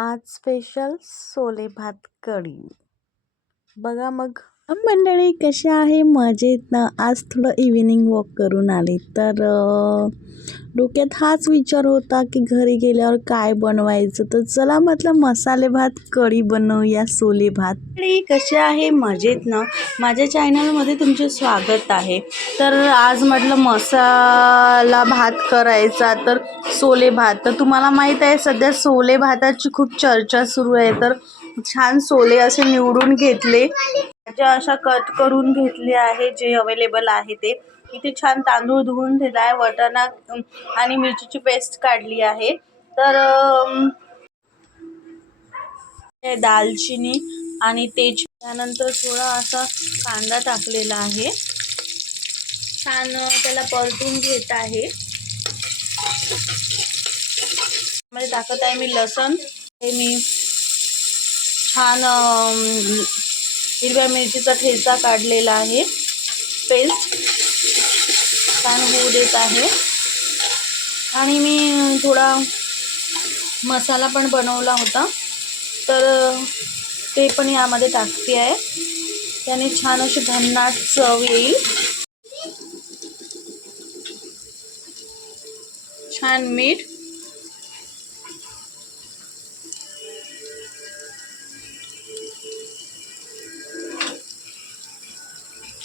आज स्पेशल सोले भात कढी. बघा मग मंडळी कशा आहे, मजेत ना. आज थोडं इव्हिनिंग वॉक करून आले तर डोक्यात हाच विचार होता की घरी गेल्यावर काय बनवायचं. तर चला म्हटलं मसाले भात कढी बनवूया, सोले भात. कसे आहे, मजेत ना. माझ्या चॅनलमध्ये तुमचे स्वागत आहे. तर आज म्हटलं मसाला भात करायचा, तर सोले भात. तर तुम्हाला माहीत आहे सध्या सोले भाताची खूप चर्चा सुरू आहे. तर छान सोले असे निवडून घेतले, ज्या अशा कट करून घेतले आहे, जे अवेलेबल आहे ते. इथे छान तांदूळ धुवून दिला आहे, वाटाणा आणि मिरचीची पेस्ट काढली आहे. तर दालचिनी आणि तेज, त्यानंतर थोडा असा कांदा टाकलेला आहे. छान त्याला परतून घेत आहे. मध्ये टाकत आहे मी लसण. हे मी छान हिरव्या मिरचीचा ठेचा काढलेला आहे, पेस्ट छान होऊ देत आहे. आणि मी थोडा मसाला पण बनवला होता, तर ते पण यामध्ये टाकते आहे. त्याने छान अशी भन्नाट चव येईल. छान मीठ,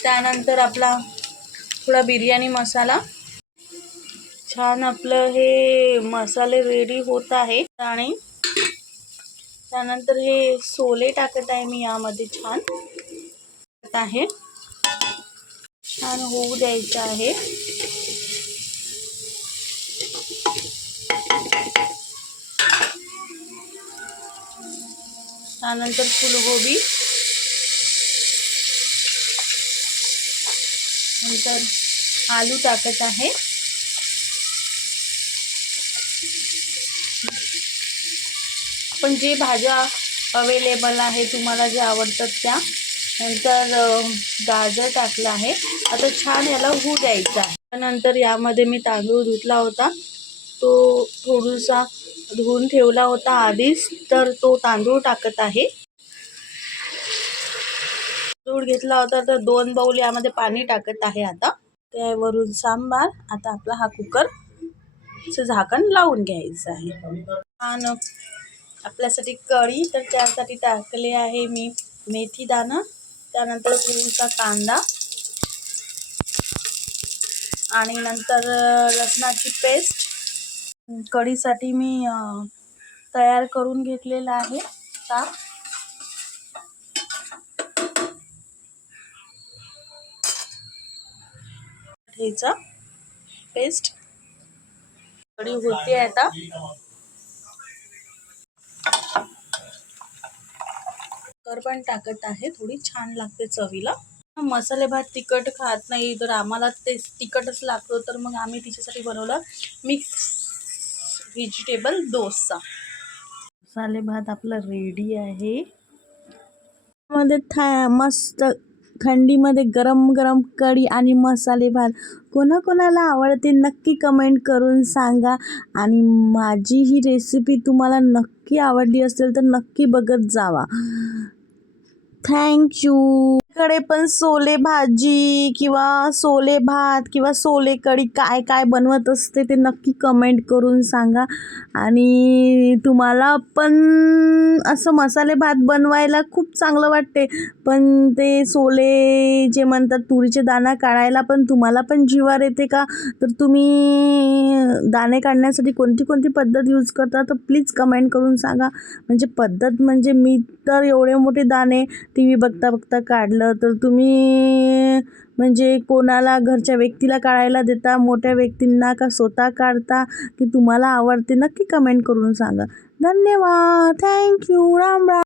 त्यानंतर आपला थोडा बिर्याणी मसाला. छान आपलं हे मसाले रेडी होत आहे. आणि त्यानंतर हे सोले टाकत आहे मी यामध्ये. छान आहे, छान होऊ द्यायचं आहे. त्यानंतर फुलगोबी, नंतर आलू टाकत आहे. पण जे भाज्या अवेलेबल आहे तुम्हाला जे आवडतात त्या. नंतर गाजर टाकलं आहे. आता छान याला होऊ द्यायचं आहे. नंतर यामध्ये मी तांदूळ धुतला होता, तो थोडासा धुवून ठेवला होता आधीच, तर तो तांदूळ टाकत आहे. तांदूळ घेतला होता तर 2 बाउल यामध्ये पाणी टाकत आहे. आता त्यावरून सांबार. आता आपला हा कुकर झाकण लावून घ्यायचं आहे. छान आपल्यासाठी कढी, तर त्यासाठी टाकले आहे मी मेथी दाणा, त्यानंतर थोडासा कांदा आणि नंतर लसणाची पेस्ट. कढीसाठी मी तयार करून घेतलेला आहे ताक. ठेचा पेस्ट कढी होते आता. कर पण टाकत आहे, थोडी छान लागते चवीला. मसाले भात तिखट खात नाही, तर आम्हाला ते तिखटच लागतो, तर मग आम्ही तिच्यासाठी बनवलं मिक्स व्हेजिटेबल डोसा. मसाले भात आपला रेडी आहे. मध्ये मस्त थंडीमध्ये गरम गरम कढी आणि मसाले भात कोणाकोणाला आवडते नक्की कमेंट करून सांगा. आणि माझी ही रेसिपी तुम्हाला नक्की आवडली असेल तर नक्की बघत जावा. थँक्यू. कडे पण सोले भाजी किंवा सोले भात किंवा सोले कढी काय काय बनवत असते ते नक्की कमेंट करून सांगा. आणि तुम्हाला पण असं मसाले भात बनवायला खूप चांगलं वाटते, पण ते सोले जे म्हणतात तुरीचे दाणा काढायला पण तुम्हाला पण जीवार येते का? तर तुम्ही दाणे काढण्यासाठी कोणती कोणती पद्धत यूज करता तर प्लीज कमेंट करून सांगा. म्हणजे पद्धत म्हणजे मी तर एवढे मोठे दाणे टी व्ही बघता बघता काढलं, तर तुम्ही म्हणजे कोणाला घरच्या व्यक्तीला काढायला देता, मोठ्या व्यक्तींना, का स्वतः काढता, की तुम्हाला आवडते नक्की कमेंट करून सांगा. धन्यवाद. थँक्यू. राम राम.